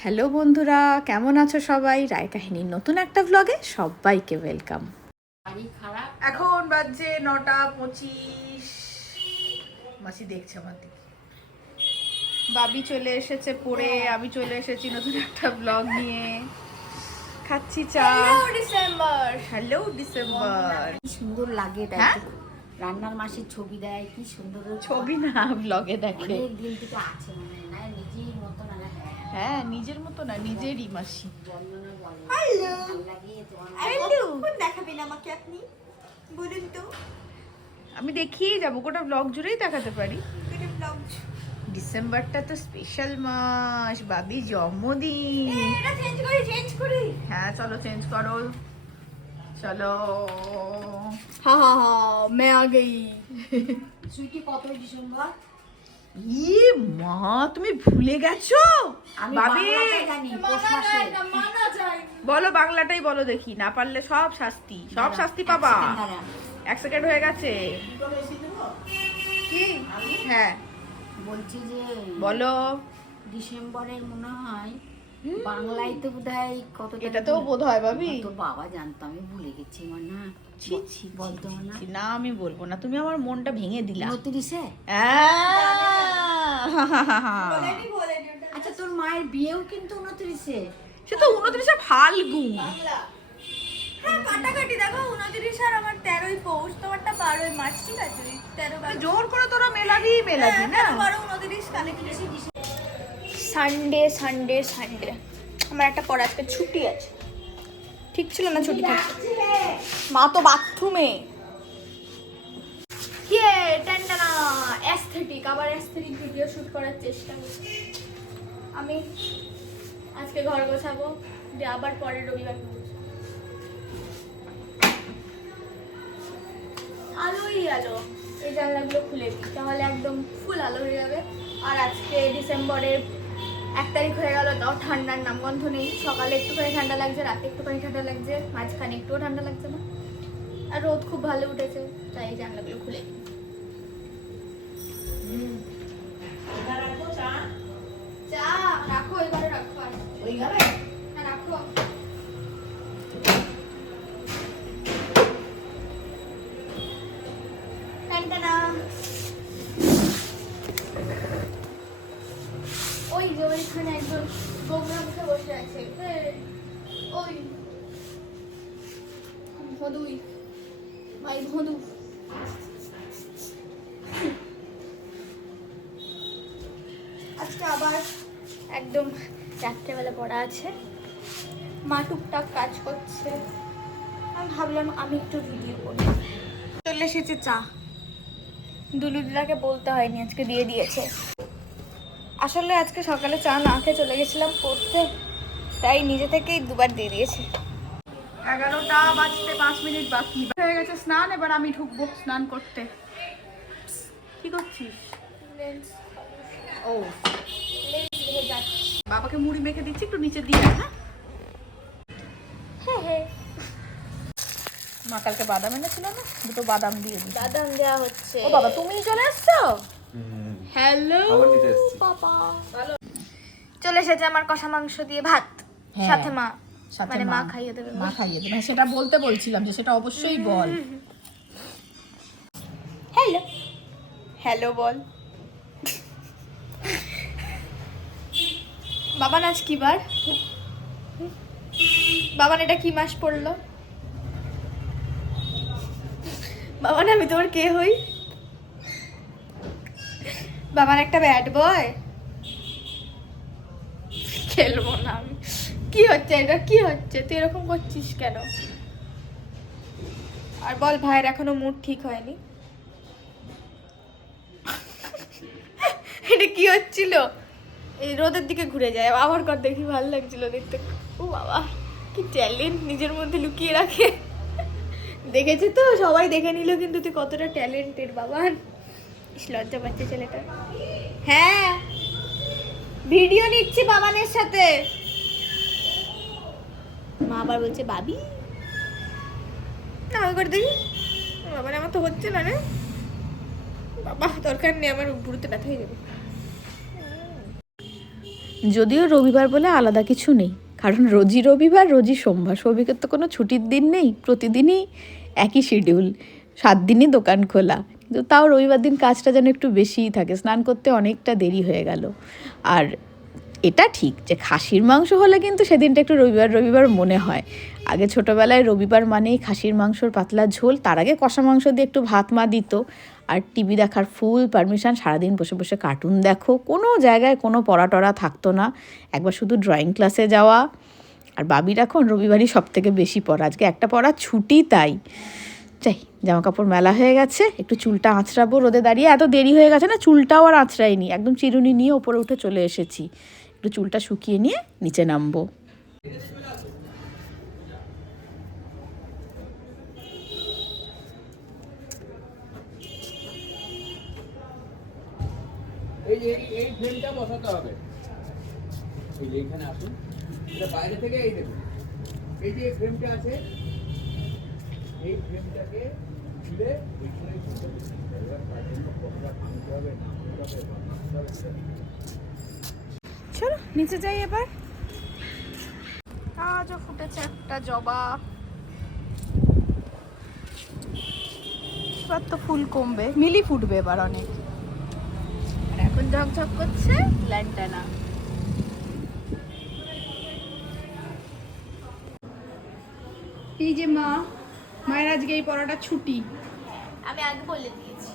Hello বন্ধুরা কেমন আছো সবাই? রায় কাহিনীর নতুন একটা ব্লগে সবাইকে ওয়েলকাম এখন বাজছে নটা পঁচিশ। মাসি দেখছে আমার দিকে। বাবি চলে এসেছে পড়ে আমি চলে এসেছি নতুন একটা ব্লগ নিয়ে। খাচ্ছি চা। ডিসেম্বর হ্যালো ডিসেম্বর কি সুন্দর লাগে দেখ হ্যাঁ? রান্নার মাসের ছবি দেয় কি সুন্দর। ছবি না ব্লগে দেখে। দিন থেকে আছে মনে হয় না নিজের মতো না হ্যাঁ নিজের মতো না নিজেরই মাসি। দেখাবেন আমাকে আপনি? বলুন তো। আমি দেখিয়ে যাব গোটা ব্লগ জুড়েই দেখাতে পারি। ডিসেম্বরটা তো স্পেশাল মাস বাবি জন্মদিন। চেঞ্জ করি চেঞ্জ করি। হ্যাঁ চলো চেঞ্জ করো। চলো। হা হা হা মে আ গই সুইটি কতই ডিসেম্বর? ই মা তুমি ভুলে গেছো? আমি বাবি মানা বলো বাংলাটাই বলো দেখি না পারলে সব শাস্তি সব শাস্তি পাবা। এক সেকেন্ড হয়ে গেছে। কি? হ্যাঁ। বলছি যে বলো। ডিসেম্বরের মনে হয় বাংলায় তো বোধহয় কত এটা তো বোধ হয় ভাবি। তো বাবা জানতো আমি ভুলে গেছি আমার না ছি ছি বলতো না। না আমি বলব না তুমি আমার মনটা ভেঙে দিলা। উনত্রিশে? আহ! আচ্ছা তোর মায়ের বিয়েও কিন্তু উনত্রিশে। সে তো উনত্রিশে ফাল্গুন। হ্যাঁ কাটাকাটি দেখো উনত্রিশ আর আমার তেরোই পৌষ তোমারটা বারোই মার্চ ঠিক আছে? তেরো জোর করে তোরা মেলাবি মেলাবি না? তেরো বারো উনত্রিশ কানেক্টেড সানডে সানডে সানডে। আমার একটা আজকে ছুটি আছে। ঠিক ছিল না ছুটি মা তো বাথরুমে। ইয়ে টানটানা অ্যাস্থেটিক আবার অ্যাস্থেটিক ভিডিও শুট করার চেষ্টা করছি। আমি আজকে ঘর গোছাবো, দিয়ে আবার পরের রবিবার। আলোই আলো। এই জানলাগুলো খুলে দিই, তাহলে একদম ফুল আলো হয়ে যাবে। আর আজকে ডিসেম্বরের এক তারিখ হয়ে গেল, তাও ঠান্ডার নামগন্ধ নেই। সকালে একটুখানি ঠান্ডা লাগছে, রাতে একটুখানি ঠান্ডা লাগছে, মাঝখানে একটুও ঠান্ডা লাগছে না। আর রোদ খুব ভালো উঠেছে, তাই জানলাগুলো খুলে দিই। ঘরে হ্যাঁ, রাখো। ওই যে ওইখানে একজন গোমরা মুখে বসে আছে। ওই। ভদুই ভাই ভদু আজকে আবার একদম রাত্রেবেলা পড়া আছে। মা টুকটাক কাজ করছে। আমি ভাবলাম আমি একটু ভিডিও করি। চলে এসেছে চা। দুলুদিদাকে বলতে হয়নি আজকে দিয়ে দিয়েছে। আসলে আজকে সকালে চা না খেয়ে চলে গেছিলাম পড়তে তাই নিজে থেকেই দুবার দিয়ে দিয়েছে। এগারোটা বাজতে পাঁচ মিনিট বাকি। হয়ে গেছে স্নান এবার আমি ঢুকবো স্নান করতে। কি করছিস? ও। বাবাকে মুড়ি মেখে দিচ্ছি একটু নিচে দিয়ে হ্যাঁ? হ্যাঁ হ্যাঁ। মা কালকে বাদাম এনেছিল না? দুটো বাদাম দিয়ে দিই বাদাম দেওয়া হচ্ছে। ও বাবা তুমি চলে এসছো হ্যালো? খাবার বাবা। চলে এসেছে আমার কষা মাংস দিয়ে ভাত। হ্যাঁ, সাথে মা। মানে মা। খাইয়ে দেবে। মা খাইয়ে দেবে। সেটা বলতে বলছিলাম যে সেটা অবশ্যই বল। হ্যালো। হ্যালো বল। বাবান আজ কি বার? বাবান এটা কি মাস পড়ল? বাবান আমি তোর কে হই? বাবার একটা ব্যাড বয় খেলব না আমি। কি হচ্ছে এটা? কি হচ্ছে? তুই এরকম করছিস কেন? আর বল ভাইয়ের এখনও মুড ঠিক হয়নি? এটা কি হচ্ছিল? এই রোদের দিকে ঘুরে যায়। আবার কর দেখি ভালো লাগছিল দেখতে। ও বাবা কি ট্যালেন্ট নিজের মধ্যে লুকিয়ে রাখে। দেখেছে তো? সবাই দেখে নিল কিন্তু তুই কতটা ট্যালেন্টেড বাবান। ইস, লজ্জা পাচ্ছে ছেলেটা। হ্যাঁ ভিডিও নিচ্ছি বাবানের সাথে। মা আবার বলছে বাবি? না করে দেখি। বাবার আমার তো হচ্ছে না রে। বাবা দরকার নেই আমার বুড়োতে ব্যথা হয়ে যাবে। যদিও রবিবার বলে আলাদা কিছু নেই। কারণ রোজই রবিবার, রোজই সোমবার। সৌভিকের তো কোনো ছুটির দিন নেই, প্রতিদিনই একই শিডিউল সাত দিনই দোকান খোলা। কিন্তু তাও রবিবার দিন কাজটা যেন একটু বেশিই থাকে। স্নান করতে অনেকটা দেরি হয়ে গেল। আর এটা ঠিক যে খাসির মাংস হলে কিন্তু সেদিনটা একটু রবিবার রবিবার মনে হয়। আগে ছোটোবেলায় রবিবার মানেই খাসির মাংসর পাতলা ঝোল। তার আগে কষা মাংস দিয়ে একটু ভাত মা দিত। আর টিভি দেখার ফুল পারমিশন সারাদিন বসে বসে কার্টুন দেখো। কোনো জায়গায় কোনো পড়া টরা থাকতো না। একবার শুধু ড্রয়িং ক্লাসে যাওয়া। আর বাবির এখন রবিবারই সব থেকে বেশি পড়া। আজকে একটা পড়া, ছুটি তাই। চাই জামা কাপড় মেলা হয়ে গেছে। একটু চুলটা আঁচড়াবো রোদে দাঁড়িয়ে। এত দেরি হয়ে গেছে না, চুলটাও আর আঁচড়াইনি। একদম চিরুনি নিয়ে ওপরে উঠে চলে এসেছি। একটু চুলটা শুকিয়ে নিয়ে নিচে নামবো। এই যে এই- ফ্রেমটা বসাতে হবে। এই যে এখানে আসুন। এটা বাইরে থেকে এই দেখুন। এই যে ফ্রেমটা আছে এই ফ্রেমটাকে খুলে এইখানে ঢুকে দিচ্ছি। এবার তার জন্য কতটা ভাঙতে হবে না ভাঙতে হবে, বানাতে হবে, সেটা চলো নিচে যাই এবার। আজও ফুটেছে একটা জবা। এবার তো ফুল কমবে। মিলি ফুটবে এবার অনেক। এখন ঝকঝক করছে ল্যান্টানা এই যে মা মায়ের আজকে এই পড়াটা ছুটি। আমি আগে বলে দিয়েছি।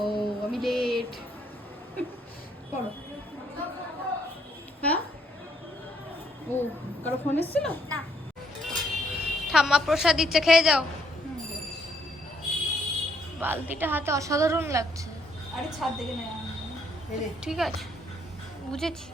ও আমি লেট পড়ো। হ্যাঁ? ও কারও ফোন এসেছিল? না। ঠাম্মা প্রসাদ দিচ্ছে খেয়ে যাও। বালতিটা হাতে অসাধারণ লাগছে। আরে ছাদ দেখে না ঠিক আছে। বুঝেছি।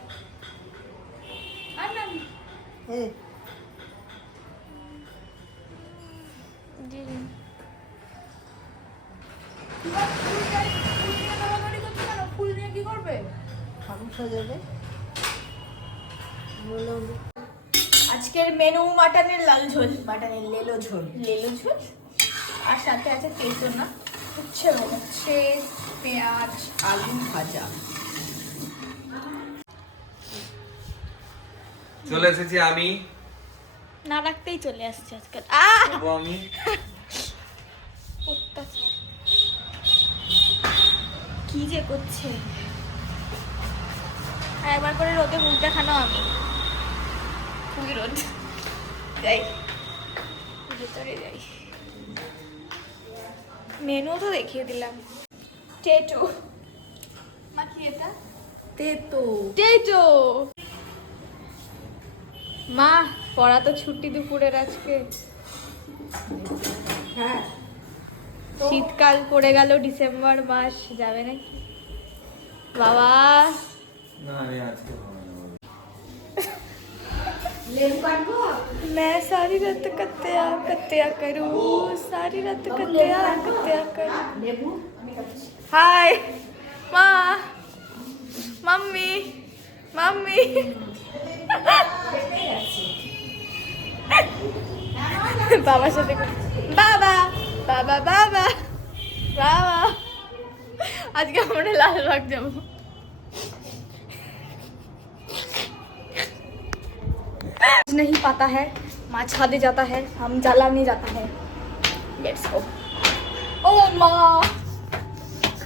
ফুল নিয়ে কি করবে আজকের মেনু মাটনের লাল ঝোল মাটনের লেলো ঝোল। লেলো ঝোল? আর সাথে আছে তেতো না। উচ্ছে হচ্ছে পেঁয়াজ আলু ভাজা। চলে এসেছি আমি। না রাখতেই চলে আসছে আজকাল আমি। কি যে করছে। আর একবার করে রোদে মুখ দেখানো আমি। খুবই রোদ। যাই। ভেতরে যাই। মেনু তো দেখিয়ে দিলাম। টেটো মা কি এটা তেতো টেটো মা পড়া তো ছুটি দুপুরের আজকে হ্যাঁ শীতকাল পড়ে গেল ডিসেম্বর মাস যাবে নাকি বাবা না আমি আজকে হবে না मैं सारी रात कत्या कत्या करूँ सारी रात कत्या कत्या करूँ हाय माँ मम्मी मम्मी বাবার সাথে কথা- বাবা বাবা বাবা বাবা আজকে আমরা লালবাগ যাবো नहीं पाता है माँ छादे जाता है हम जाला नहीं जाता है लेट्स गो ओ माँ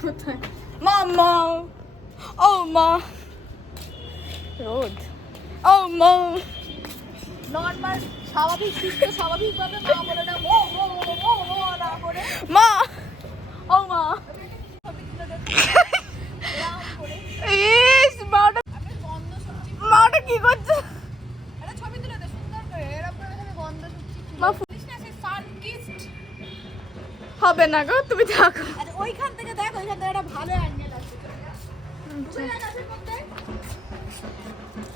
কোথায়? মামা! ও মা! রোদ। ও মা! নর্মাল স্বাভাবিক সুস্থ স্বাভাবিকভাবে মা বলে না ও ও ও ও না করে মা! ও মা! ইস মাটা মাটা কি করছে? মা ফু- হবে না গো তুমি থাকো। ওইখান থেকে দেখ ওইখান থেকে একটা ভালো অ্যাঙ্গেল আছে।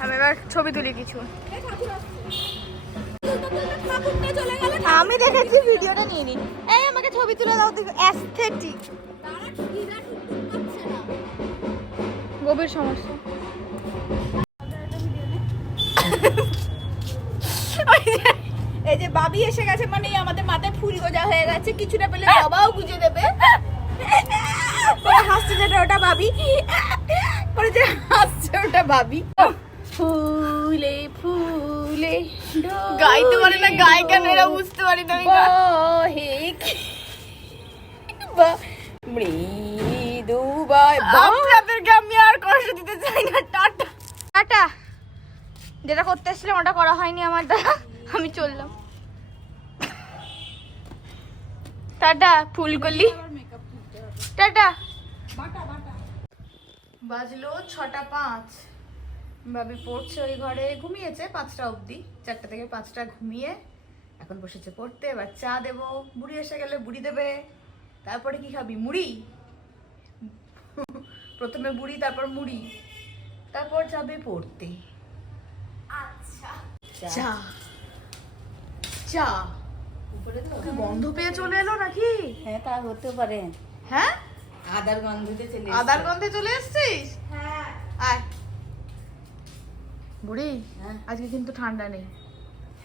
আমি এবার ছবি তুলি কিছু। আমি দেখেছি ভিডিওটা নিয়ে নি। এই আমাকে ছবি তুলে দাও দেখো অ্যাস্থেটিক গভীর সমস্যা। এই যে বাবি এসে গেছে মানে আমাদের মাথায় ফুল গোজা হয়ে গেছে কিছুটা পেলে বাবাও গুজে দেবে। ওরা হাসছে যেটা ওটা ভাবি। ওরা যে হাসছে ওটা ভাবি। ফুলে ফুলে গাইতে পারে না গায় কেন? এরা বুঝতে পারি না বা মৃদু বায় আপনাদেরকে আমি আর কষ্ট দিতে চাই না টাটা। টাটা। যেটা করতে এসেছিলাম ওটা করা হয়নি আমার দ্বারা। আমি চললাম। টাটা ফুলকলি। টাটা। বাজলো ছটা পাঁচ। ভাবি পড়ছে ওই ঘরে ঘুমিয়েছে পাঁচটা অবধি। চারটা থেকে পাঁচটা ঘুমিয়ে এখন বসেছে পড়তে। এবার চা দেবো। বুড়ি এসে গেলে বুড়ি দেবে। তারপরে কি খাবি? মুড়ি? প্রথমে বুড়ি তারপর মুড়ি। তারপর যাবে পড়তে। আচ্ছা। চা। চা। কি গন্ধ পেয়ে চলে এলো নাকি? হ্যাঁ তা হতে পারে। হ্যাঁ? আদার গন্ধতে চলে আদার গন্ধে চলে এসছিস? হ্যাঁ। আয়। বুড়ি হ্যাঁ। আজকে কিন্তু ঠান্ডা নেই।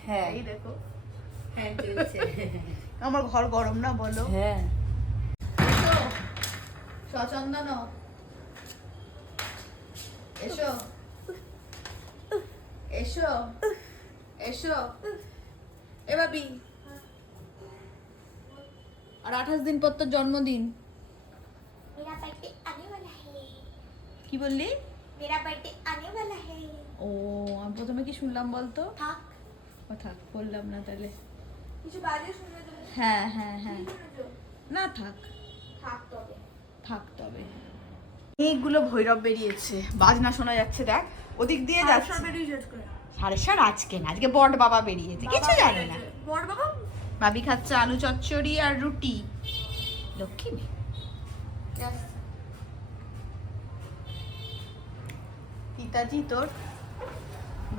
হ্যাঁ। এই দেখো। হ্যাঁ চলছে। আমার ঘর গরম না বলো। হ্যাঁ। সচন্দন এসো। এসো। এসো। এ বাবি আর আঠাশ দিন পর তোর জন্মদিন। बर्थडे आने वाला है কি বললি मेरा बर्थडे आने वाला है ও আমি প্রথমে কি শুনলাম বলতো থাক ও থাক বললাম না তাহলে কিছু বাজে শুনে তুমি হ্যাঁ হ্যাঁ হ্যাঁ শুনেছো না থাক থাক তবে থাক তবে অনেকগুলো ভৈরব বেরিয়েছে বাজনা শোনা যাচ্ছে দেখ ওদিক দিয়ে যাচ্ছে বেরিয়ে শেষ করে সাড়ে সার আজকে না আজকে বট বাবা বেরিয়েছে কিছু জানে না বড় বাবা ভাবি খাচ্ছে আলু চচ্চড়ি আর রুটি লক্ষ্মী মেয়ে। পিতাজি তোর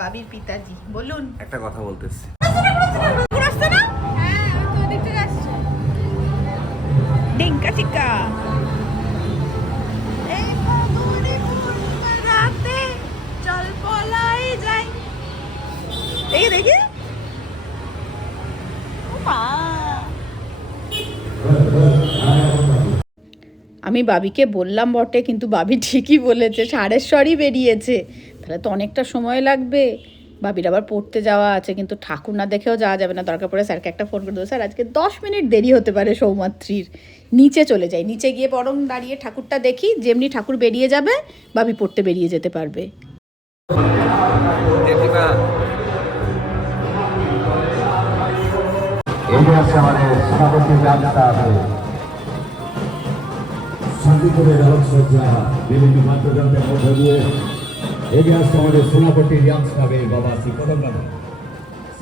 বাবির পিতাজি। বলুন। একটা কথা বলতেছি। হ্যাঁ ডিঙ্কা চিকা আমি বাবিকে বললাম, বটে, কিন্তু বাবি ঠিকই বলেছে সাড়েশ্বরই বেরিয়েছে। তাহলে তো অনেকটা সময় লাগবে। বাবির আবার পড়তে যাওয়া আছে, কিন্তু ঠাকুর না দেখেও যাওয়া যাবে না। দরকার পড়ে স্যারকে একটা ফোন করে দেবো। স্যার, আজকে দশ মিনিট দেরি হতে পারে সৌমাত্রীর। নিচে চলে যাই। নিচে গিয়ে বরং দাঁড়িয়ে ঠাকুরটা দেখি, যেমনি ঠাকুর বেরিয়ে যাবে, বাবি পড়তে বেরিয়ে যেতে পারবে। এগিয়ে আসছে আমাদের আছে শান্তিপুরের আলোকসজ্জা বিভিন্ন বাদ্যযন্ত্রের মধ্যে দিয়ে এগিয়ে আসছে আমাদের সোনাপট্টি রিয়াংস ক্লাবের বাবাসী কদমবাবু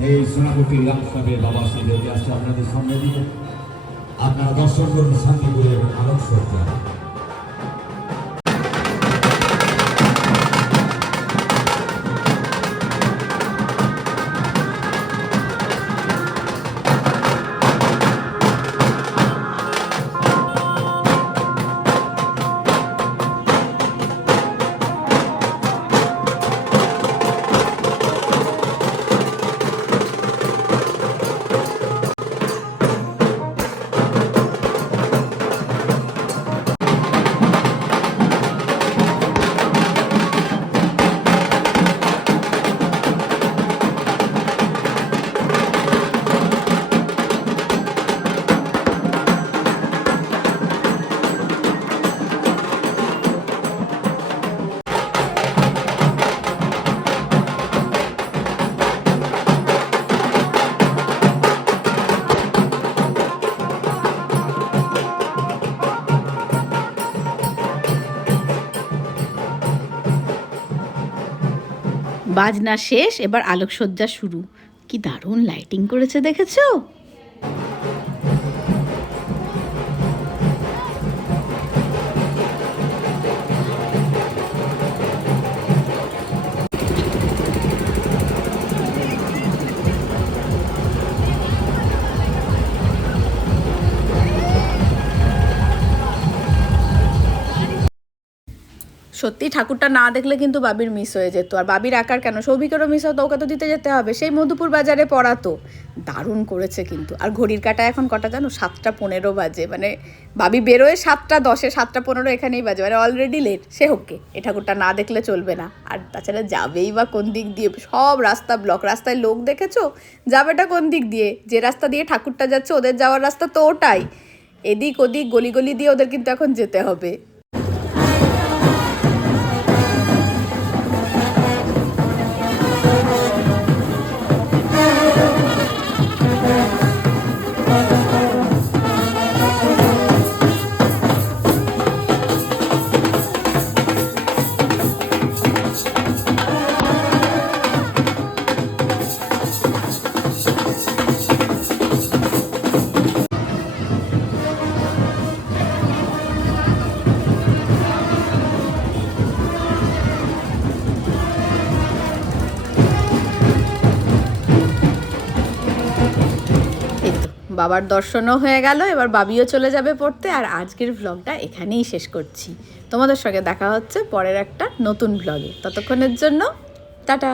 এই সোনাপট্টি রিয়াংস বাবা শ্রী এগিয়ে আসছে আপনাদের সামনে দিয়ে। আপনারা দর্শন করুন শান্তিপুরের আলোকসজ্জা বাজনা শেষ এবার আলোকসজ্জা শুরু। কি দারুণ লাইটিং করেছে দেখেছ? সত্যি ঠাকুরটা না দেখলে কিন্তু বাবির মিস হয়ে যেত। আর বাবির আকার কেন? সৌভিকেরও মিস হতো ওকে তো দিতে যেতে হবে। সেই মধুপুর বাজারে পড়াতো। দারুণ করেছে কিন্তু। আর ঘড়ির কাটা এখন কটা জানো? সাতটা পনেরো বাজে। মানে বাবি বেরোয় সাতটা দশে, সাতটা পনেরো এখানেই বাজে। মানে অলরেডি লেট সে হোককে এ ঠাকুরটা না দেখলে চলবে না। আর তাছাড়া যাবেই বা কোন দিক দিয়ে? সব রাস্তা ব্লক রাস্তায় লোক দেখেছ? যাবেটা কোন দিক দিয়ে? যে রাস্তা দিয়ে ঠাকুরটা যাচ্ছে, ওদের যাওয়ার রাস্তা তো ওটাই। এদিক ওদিক, গলি গলি দিয়ে ওদের কিন্তু এখন যেতে হবে। বাবার দর্শনও হয়ে গেল, এবার বাবিও চলে যাবে পড়তে, আর আজকের ভ্লগটা এখানেই শেষ করছি। তোমাদের সঙ্গে দেখা হচ্ছে পরের একটা নতুন ভ্লগে ততক্ষণের জন্য, টাটা!